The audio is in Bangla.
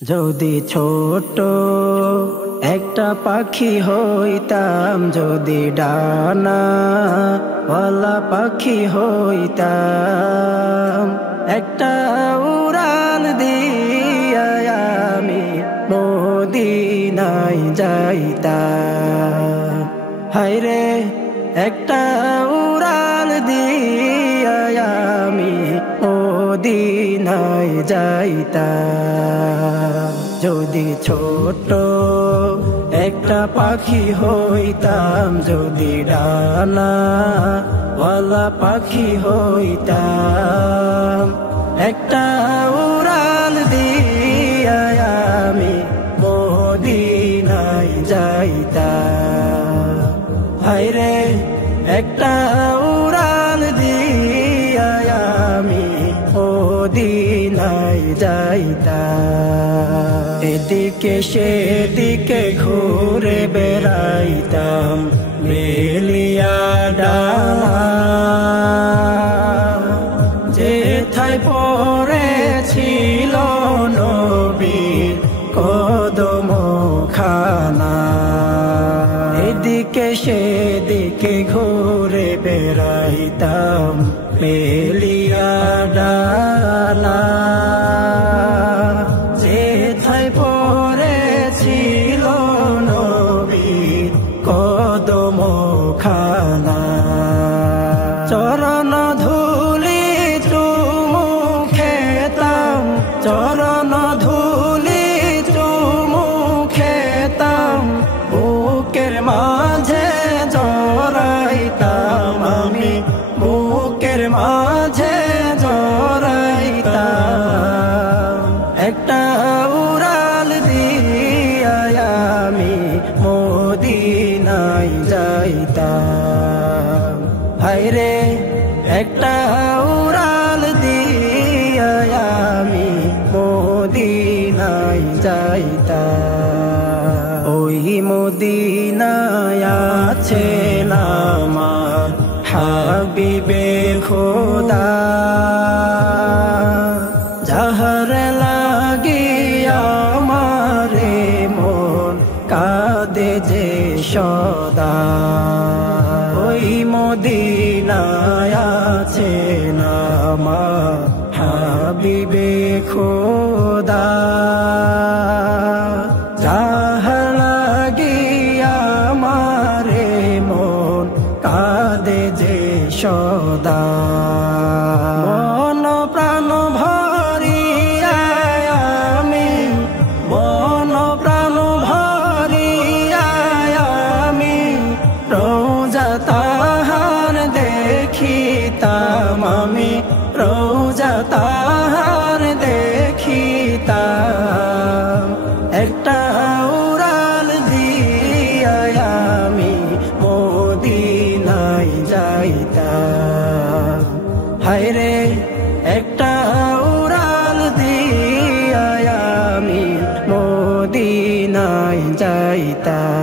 যদি ছোট একটা পাখি হইতাম, যদি ডানা ওয়ালা পাখি হইতাম, একটা উড়াল দিয়া আমি মদিনায় যাইতাম। হায়রে একটা উড়াল দিয়া আমি মদিনায় যাইতাম। যদি ছোট একটা পাখি হইতাম, যদি ডানা ওয়ালা পাখি হইতাম, একটা উড়াল দিয়া আমি মদিনায় যাইতাম। হায়রে একটা উড়াল দিয়া আমি মদিনায় যাইতাম। এদিকে সেদিকে ঘুরে বেড়াইতাম মেলিয়া ডানা, যেথায় পড়েছিল নবীর কদমখানা। এদিকে সেদিকে ঘুরে বেড়াইতাম মেলিয়া ডানা, যেথায় পড়েছিল নবীর কদমখানা। চরণ ধুলি চুমু খেতাম, চরণ ধুলি চুমু খেতাম, বুকের মাঝে জড়াইতাম আমি, বুকের মাঝে জড়াইতাম। একটা উড়াল দিয়া আমি মদিনায় যাইতাম। হায়রে একটা উড়াল দিয়া আমি মদিনায় যাইতাম। ওই মদিনায় আছেন আমার হাবিবে খোদা, যাহার লাগিয়া আমারে মন কাঁদে যে সদা। ওই মদিনায় আছেন আমার হাবিবে খোদা, যাহার লাগিয়া আমারে মন কাঁদে যে সদা। মন প্রাণ ভরিয়া আমি, মন প্রাণ ভরিয়া আমি রোজা তাহার দেখিতাম, আমি রোজা তাহার দেখিতাম। একটা উড়াল দিয়া আমি মদিনায় যাইতাম। হায়রে একটা উড়াল দিয়া আমি মদিনায় যাইতাম।